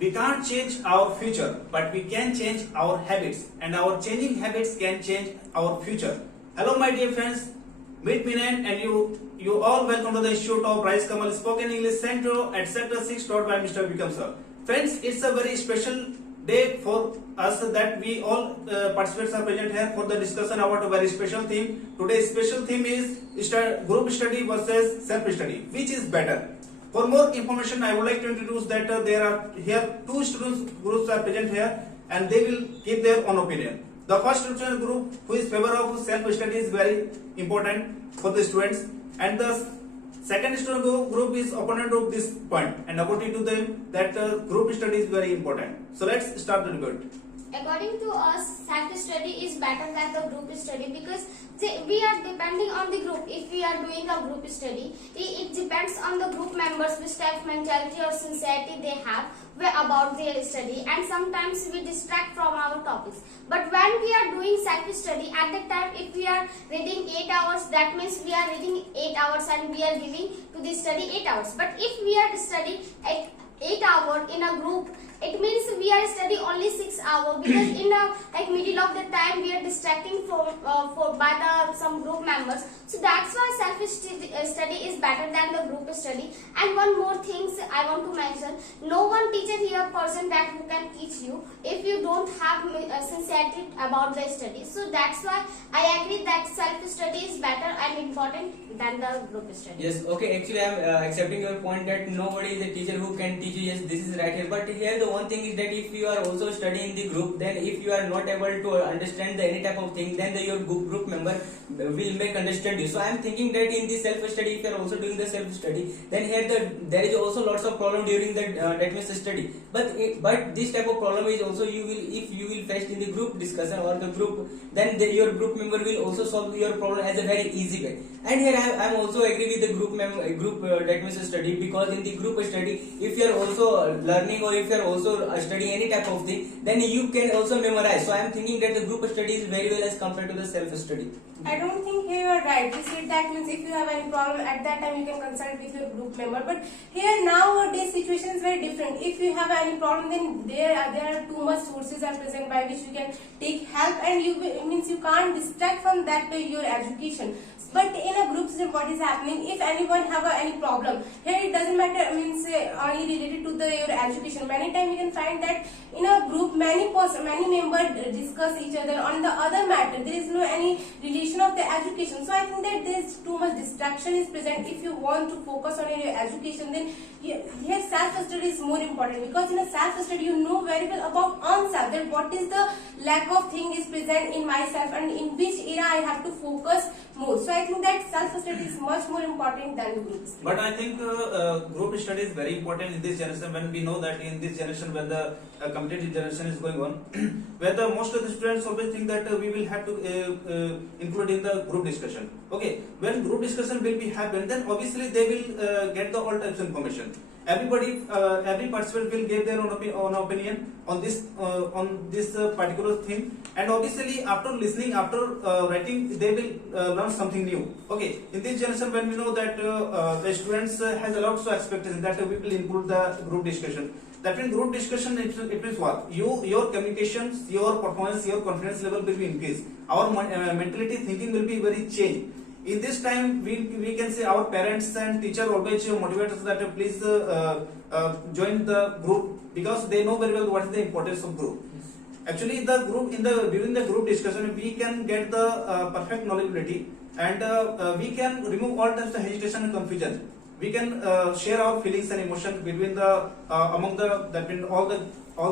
We can't change our future, but we can change our habits, and our changing habits can change our future. Hello, my dear friends. Meet Minan and you all welcome to the Institute of Rice Kamal Spoken English Center at Sector 6 taught by Mr. Vikram sir. Friends, it's a very special day for us that we all participants are present here for the discussion about a very special theme. Today's special theme is group study versus self-study. Which is better? For more information, I would like to introduce that there are here two students groups are present here and they will give their own opinion. The first student group who is favor of self-study is very important for the students, and the second student group is opponent of this point and according to them that group study is very important. So let's start the debate. According to us, self-study is better than the group study because we are depending on the group. If we are doing a group study, it depends on the group members which type of mentality or sincerity they have about their study, and sometimes we distract from our topics. But when we are doing self-study, at that time if we are reading 8 hours, that means we are reading 8 hours and we are giving to the study 8 hours. But if we are studying 8 hours in a group, it means we are studying only 6 hours because in the middle of the time we are distracting by some group members. So that's why self-study is better than the group study. And one more thing I want to mention: no one teacher here person that who can teach you if you don't have sincerity about the study. So that's why I agree that self-study is better and important than the group study. Yes, okay. Actually, I am accepting your point that nobody is a teacher who can teach you. Yes, this is right here. But here the one thing is that if you are also studying the group, then if you are not able to understand any type of thing, then your group member will make understand you. So I am thinking that in the self-study, if you are also doing the self-study, then here there is also lots of problem during the that means study. But this type of problem is also if you will face in the group discussion or the group, then your group member will also solve your problem as a very easy way. And here I am also agree with the group that means study, because in the group study, if you are also learning or if you are also studying any type of thing, then you can also memorize. So I am thinking that the group study is very well as compared to the self-study. I don't think here you are right. You said that means if you have any problem at that time you can consult with your group member. But here nowadays situation is very different. If you have any problem, then there are too much sources are present by which you can take help, and you can't distract from that your education. But in a group system, what is happening? If anyone have any problem, here it doesn't matter. Only related to your education. Many times you can find that in a group, many members discuss each other on the other matter. There is no any relation of the education. So I think that there is too much distraction is present. If you want to focus on your education, then here self-study is more important, because in a self-study you know very well about oneself, that what is the lack of thing is present in myself and in which area I have to focus more. So I think that self-study is much more important than group study. But I think group study is very important in this generation, when we know that in this generation when the competitive generation is going on, where the most of the students always think that we will have to include in the group discussion. Okay, when group discussion will be happen, then obviously they will get the all types of information. Every participant will give their own opinion on this particular thing, and obviously after listening, after writing, they will learn something new. Okay, in this generation, when we know that the students has a lot of expectation that we will include the group discussion. That means group discussion, it means what? Your communications, your performance, your confidence level will be increased. Our mentality thinking will be very changed. In this time, we can say our parents and teacher always motivate us that please join the group, because they know very well what is the importance of group. Actually, the group during the group discussion, we can get the perfect knowledgeability, and we can remove all types of hesitation and confusion. We can share our feelings and emotions between all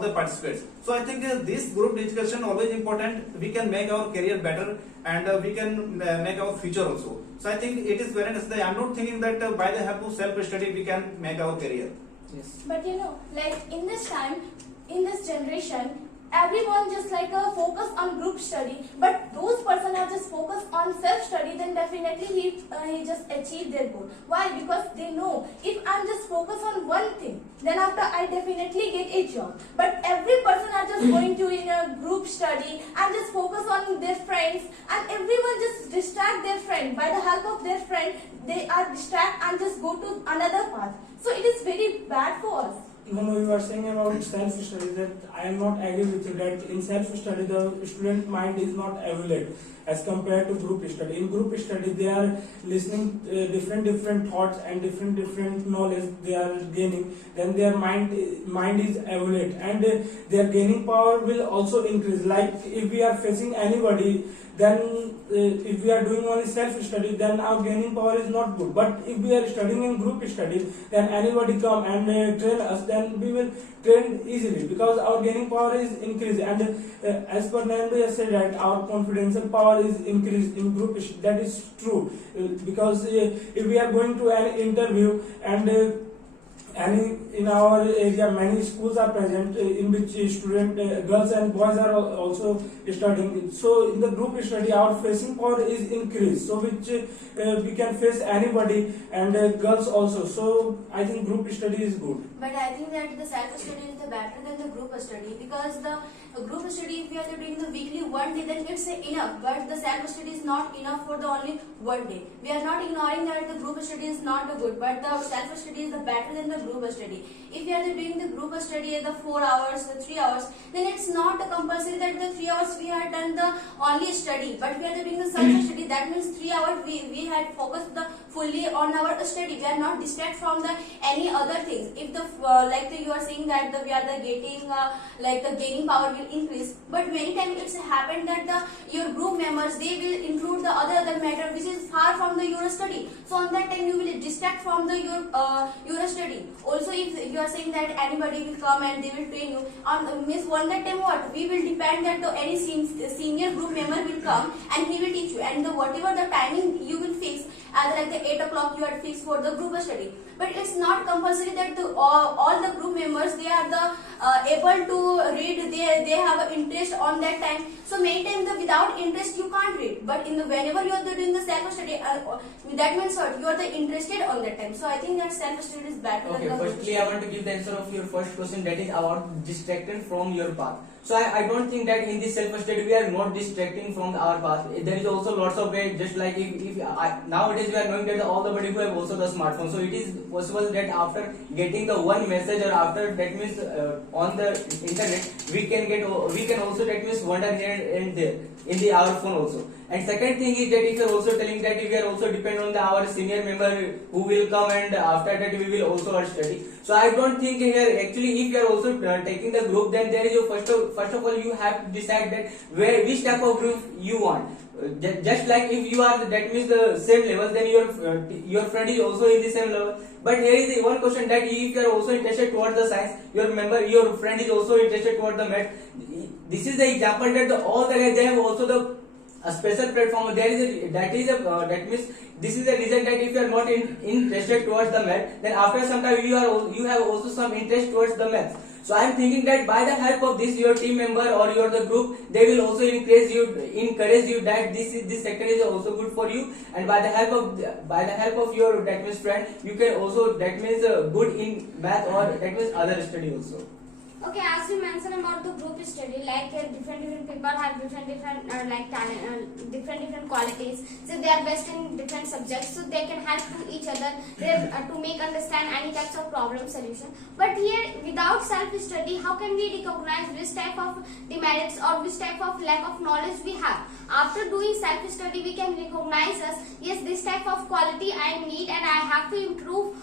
the participants. So I think this group discussion always important. We can make our career better, and we can make our future also. So I think it is very necessary. I am not thinking that by the help of self-study we can make our career. Yes. But like in this time, in this generation, everyone just focus on group study, but those person are just focused on self-study, then definitely he just achieve their goal. Why? Because they know if I'm just focused on one thing, then after I definitely get a job. But every person are just going to in a group study and just focus on their friends, and everyone just distract their friend. By the help of their friend, they are distract and just go to another path. So it is very bad for us. No, you are saying about self-study that I am not agree with you that in self-study the student mind is not evaluated as compared to group study. In group study they are listening different thoughts and different knowledge they are gaining. Then their mind is evaluated and their gaining power will also increase. Like if we are facing anybody, then if we are doing only self-study, then our gaining power is not good. But if we are studying in group study, then anybody come and train us, then we will train easily because our gaining power is increased. And as per Nanda said that our confidential power is increased in group. That is true because if we are going to an interview and in our area many schools are present in which student girls and boys are also studying. So in the group study our facing power is increased, so which we can face anybody and girls also. So I think group study is good. But I think that the self-study is the better than the group study, because the group study, if we are doing the weekly one day, then it's enough. But the self-study is not enough for the only one day. We are not ignoring that the group study is not good, but the self-study is the better than the group study. If we are doing the group study the 4 hours, the 3 hours, then it's not compulsory that the 3 hours we had done the only study. But we are doing the self-study. That means 3 hours we had focused the fully on our study. We are not distracted from the any other things. If the you are saying that we are the getting the gaining power will increase, but many times it's happened that your group members they will include the other matter which is far from your study. So on that time you will distract from your study. Also, if you are saying that anybody will come and they will train you on miss one that time, what we will depend that any senior group member will come and he will teach you, and whatever the timing you will fix, either like the 8 o'clock you are fixed for the group study. But it's not compulsory that all the group members they are able to read. They have interest on that time. So many times without interest you can't read. But whenever you are doing the self study, that means what you are interested on that time. So I think that self study is better. Okay, than the firstly I want to give the answer of your first question, that is about distracted from your path. So I don't think that in this self-study we are not distracting from our path. There is also lots of ways, just like nowadays we are knowing that all the body who have also the smartphone. So it is possible that after getting the one message or after that means on the internet we can also that means wander here and there in our phone also. And second thing is that if you are also telling that we are also depend on our senior member who will come and after that we will also study. So I don't think here actually if you are also taking the group, then there is your first of all you have to decide that which type of group you want. Just like if you are that means the same level, then your friend is also in the same level. But here is the one question that if you are also interested towards the science, your friend is also interested towards the math. This is the example that all the guys they have also a special platform. That means this is the reason that if you are not interested towards the math, then after some time you have also some interest towards the math. So I am thinking that by the help of this your team member or the group, they will also encourage you that this sector is also good for you, and by the help of your that means friend, you can also that means good in math or that means other study also. Okay, as you mentioned about the group study, like different people have different talent, different qualities. So they are best in different subjects, so they can help to each other to make understand any types of problem solution. But here, without self-study, how can we recognize which type of demerits or which type of lack of knowledge we have? After doing self-study, we can recognize yes, this type of quality I need and I have to improve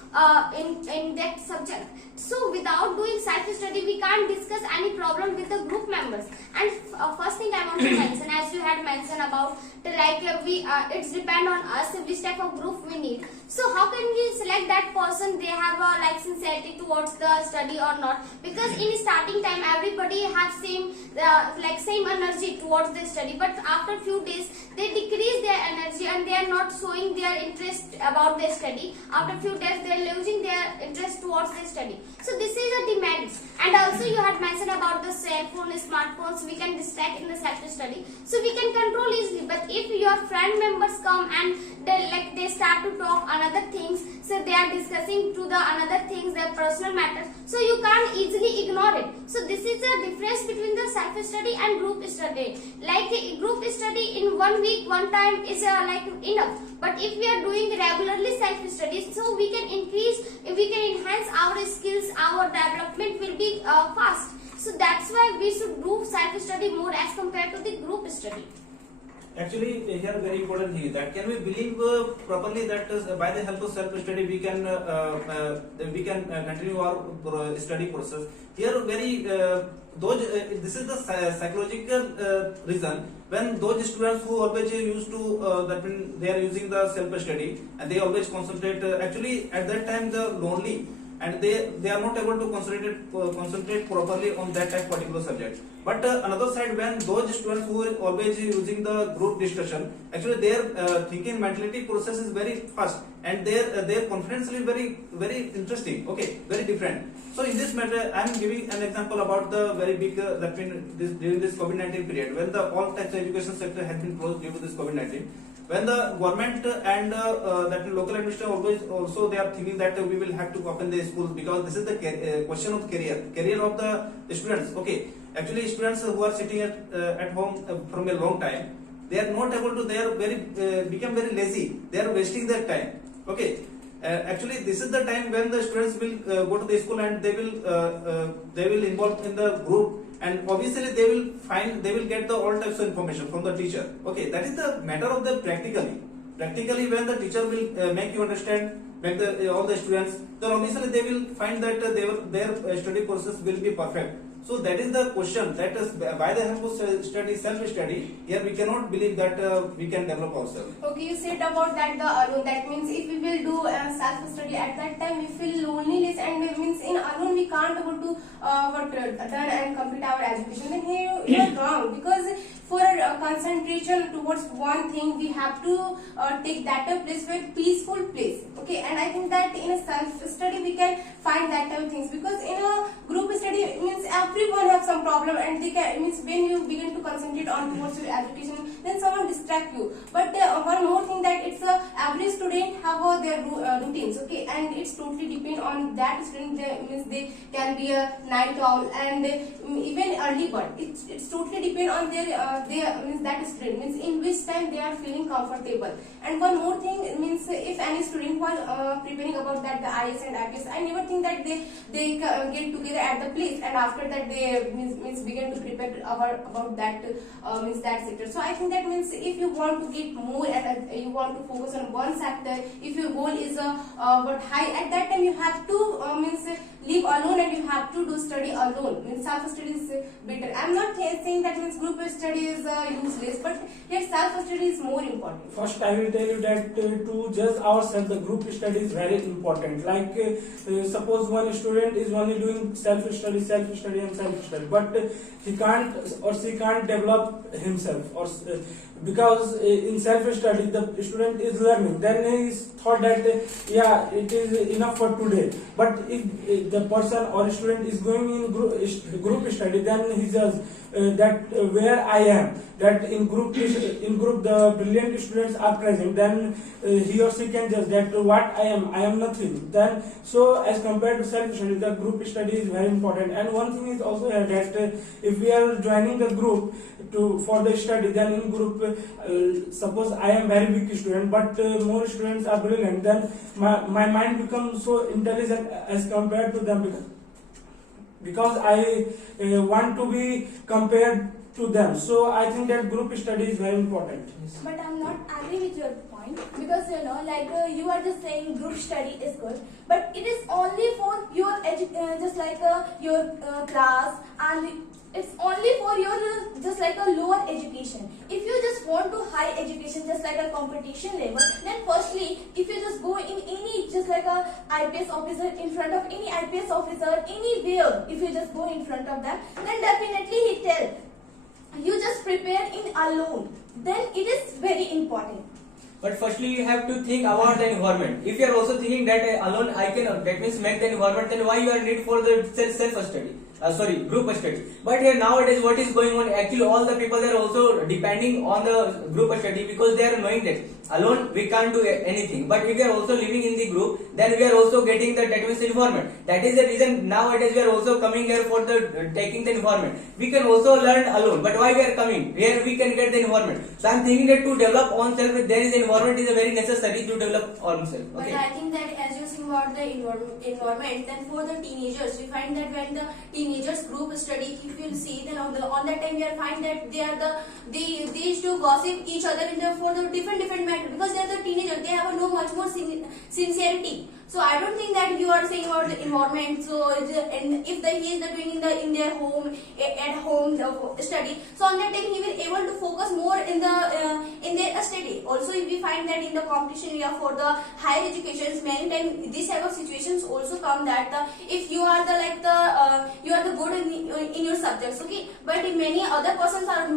in that subject. So without doing self-study, we can't discuss any problem with the group members. And first thing I want to mention, as you had mentioned about it's depend on us which type of group we need. So how can we select that person they have sincerity towards the study or not? Because in starting time everybody have same energy towards the study, but after few days they decrease their energy and they are not showing their interest about their study. After few days they are losing their interest towards their study. So this is a demerit. And also you had mentioned about the cell phone, smartphones, we can distract in the self-study. So we can control easily. But if your friend members come and they start to talk another things, so they are discussing to the another things, their personal matters, so you can't easily ignore it. So this is the difference between the self study and group study. Like a group study in 1 week, one time is like enough, but if we are doing regularly self study, so we can enhance our skills, our development will be fast. So that's why we should do self study more as compared to the group study. Actually, here very important thing is that can we believe properly that by the help of self study we can continue our study process. Here very this is the psychological reason when those students who always used to that mean they are using the self study and they always concentrate. Actually, at that time they are lonely and they are not able to concentrate properly on that type particular subject. But another side, when those students who are always using the group discussion, actually their thinking mentality process is very fast and their confidence is very interesting. Okay, very different. So in this matter, I am giving an example about the very big that mean during this COVID-19 period when the all types of education sector has been closed due to this COVID-19. When the government and that local administration always also they are thinking that we will have to open the schools because this is the question of career of the students. Okay, actually students who are sitting at home from a long time, they are not able to. They are become very lazy. They are wasting their time. Okay. Actually, this is the time when the students will go to the school and they will involve in the group. And obviously they will get the all types of information from the teacher. Okay, that is the matter of the practically when the teacher will make you understand, make all the students, then obviously they will find that their study process will be perfect. So that is the question, that is by the help of self-study, here we cannot believe that we can develop ourselves. Okay, you said about that the alone. That means if we will do self-study at that time, we feel loneliness, and it means in alone we can't able to learn and complete our education. Then here you are wrong, because for concentration towards one thing, we have to take that a place where peaceful place. Okay, and I think that in a self-study we can find that type of things, because in a group study it means everyone have some problem, and they can, it means when you begin to concentrate on towards your education, then someone distract you. But one more thing, that it's every student have their routines. Okay, and it's totally depend on that student. Means they can be a night owl and even early bird. It's totally depend on their means that student, means in which time they are feeling comfortable. And one more thing, means if any student who are preparing about that the IAS and IPS, I never think that they get together at the place and after that they means begin to prepare about that means that sector. So I think that means if you want to get more and you want to focus on one sector, if your goal is but high, at that time you have to means live alone and you have to do study alone. Means self study is better. I'm not saying that means group study is useless, but yet self study is more important. First, I will tell you that to judge ourselves, the group study is very important. Like suppose one student is only doing self study, but he can't or she can't develop himself, or because in self study the student is learning, then he is thought that yeah, it is enough for today. But if the person or student is going in group study, then he says that where I am, that in group the brilliant students are present, then he or she can judge that what I am nothing. Then so as compared to self study, the group study is very important. And one thing is also here that if we are joining the group for the study, then in group suppose I am very weak student, but more students are brilliant, then my mind becomes so intelligent as compared to them, because I want to be compared to them. So I think that group study is very important. But I'm not agree with your point, because like you are just saying group study is good, but it is only for your just like your class, and it's only for your just like a lower education. If you just want to high education, just like a competition level, then firstly, if you just go in any just like a IPS officer, in front of any IPS officer anywhere, if you just go in front of them, then definitely he tell you just prepare in alone. Then it is very important. But firstly, you have to think about the environment. If you are also thinking that alone I can, that means make the environment, then why you are need for the self study? group study. But here nowadays what is going on, actually all the people are also depending on the group study, because they are knowing that alone we can't do anything, but if we are also living in the group, then we are also getting the that means environment. That is the reason nowadays we are also coming here for the taking the environment. We can also learn alone, but why we are coming here? We can get the environment. So I am thinking that to develop own self, there is environment is a very necessary to develop own self. But Okay. I think that as you think about the environment, then for the teenagers, we find that when the teenagers group study, if you'll see, then on that time we are find that they used to gossip each other in the for the different matter, because they are the teenagers, they have a no much more sincerity. So I don't think that you are saying about the environment. So and if he is doing in their home at home study, so on that time he will able to focus more in their study. Also, if we find that in the competition area for the higher education, many times these type of situations also come that if you are you are the good in your subjects, okay, but if many other persons are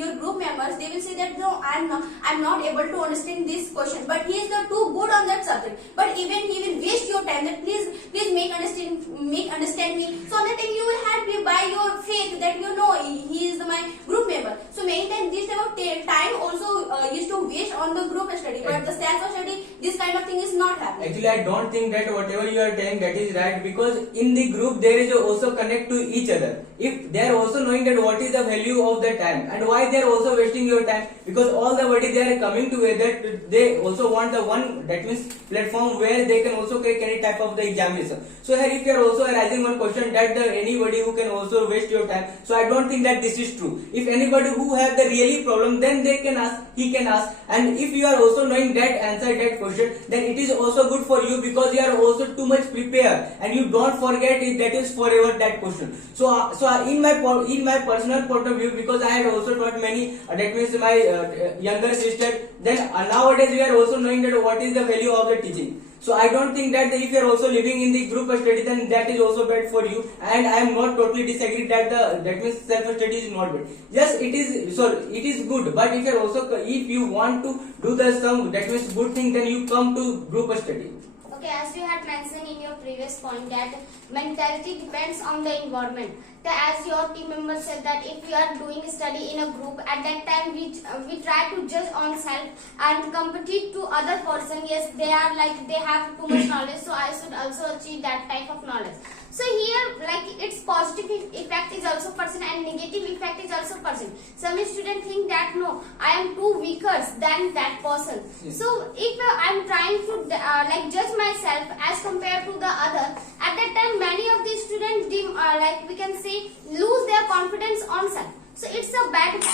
your group members, they will say that no, I'm not able to understand this question, but he is the too good on that subject, but even he will waste your time that please make understand me. So on that time you will have to by your faith that you know he is my group member. So many times this type of time also used to waste on the group study, but the self study, this kind of thing is not happening. Actually, I don't think that whatever you are saying that is right, because in the group there is also connect to each other. If they are also knowing that what is the value of the time and why they are also wasting your time, because all the body they are coming together, they also want the one that means platform where they can also take any type of the examination. So here if you are also arising one question that anybody who can also waste your time, so I don't think that this is true. If anybody who have the really problem, then they can ask, he can ask, and if you are also knowing that answer that question, then it is also good for you, because you are also too much prepared and you don't forget it, that is forever that question. So in my personal point of view, because I had also taught many that means my younger sister, then nowadays we are also knowing that what is the value of the teaching. So I don't think that if you are also living in the group study, then that is also bad for you, and I am not totally disagree that that means self study is not bad. Yes, it is good, but if you want to do some that means good thing, then you come to group study. Okay, as you had mentioned in your previous point that mentality depends on the environment. As your team member said that if we are doing a study in a group, at that time we try to judge on self and compete to other person. Yes, they have too much knowledge, so I should also achieve that type of knowledge. So here its positive effect is also present and negative effect is also present. Some students think that no, I am too weaker than that person. Yes. So if I am trying to judge myself as compared to the other, at that time many of these students we can say lose their confidence on self. So it's a bad effect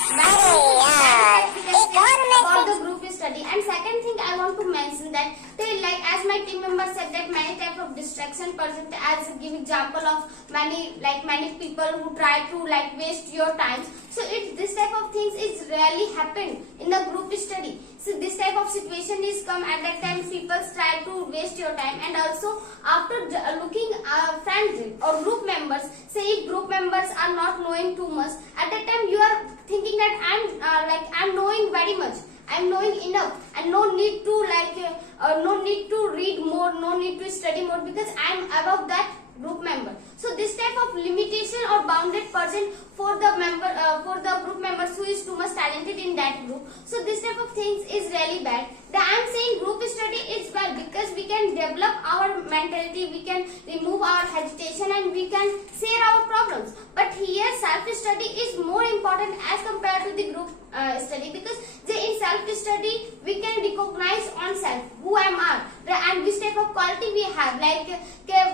we can say about the group study. And second thing I want to mention that as my team member said that many type of distraction present, as give example of many people who try to waste your time. So this type of things is rarely happen in the group study. So this type of situation is come at that time people try to waste your time, and also after looking friends or group members, say if group members are not knowing too much, at that time you are thinking that I'm knowing very much, I'm knowing enough, and no need to read more, no need to study more, because I'm above that group member. So this type of limitation or bounded person for the group members who is too much talented in that group. So this type of things is really bad. I am saying group study is bad because we can develop our mentality, we can remove our hesitation, and we can share our problems. But here self-study is more important as compared to the group study, because in self-study we can recognize on self who am I and which type of quality we have,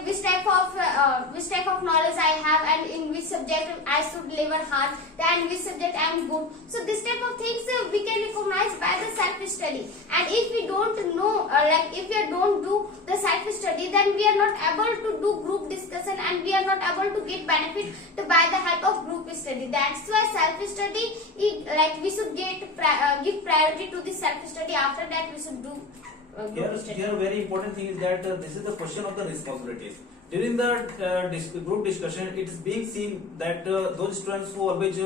which type of knowledge I have, and in which subject I should labor hard, and which subject I am good. So this type of things we can recognize by the self-study. And if we don't know, if we don't do the self-study, then we are not able to do group discussion, and we are not able to get benefit by the help of group study. That's why self-study, we should give priority to the self-study. After that, we should do group study. Here, very important thing is that this is the question of the responsibilities. During the group discussion, it is being seen that those students who always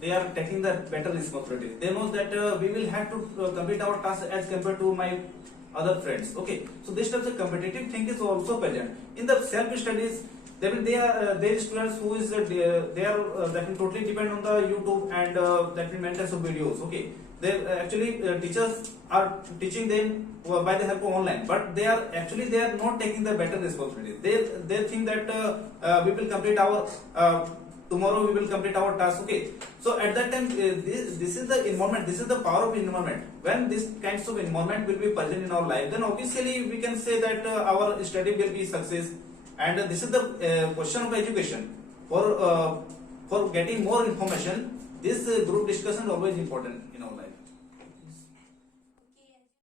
they are taking the better responsibility. They know that we will have to complete our task as compared to my other friends. Okay, so this type of competitive thing is also present in the self studies. There is students who is they are that will totally depend on the YouTube and that will maintain some videos. Okay, they actually teachers are teaching them by the help of online, but they are not taking the better responsibility. They think that we will complete our tomorrow we will complete our task. Okay, so at that time this is the environment, this is the power of environment. When this kinds of environment will be present in our life, then obviously we can say that our study will be success. And this is the question of education. For getting more information, this group discussion is always important in our life.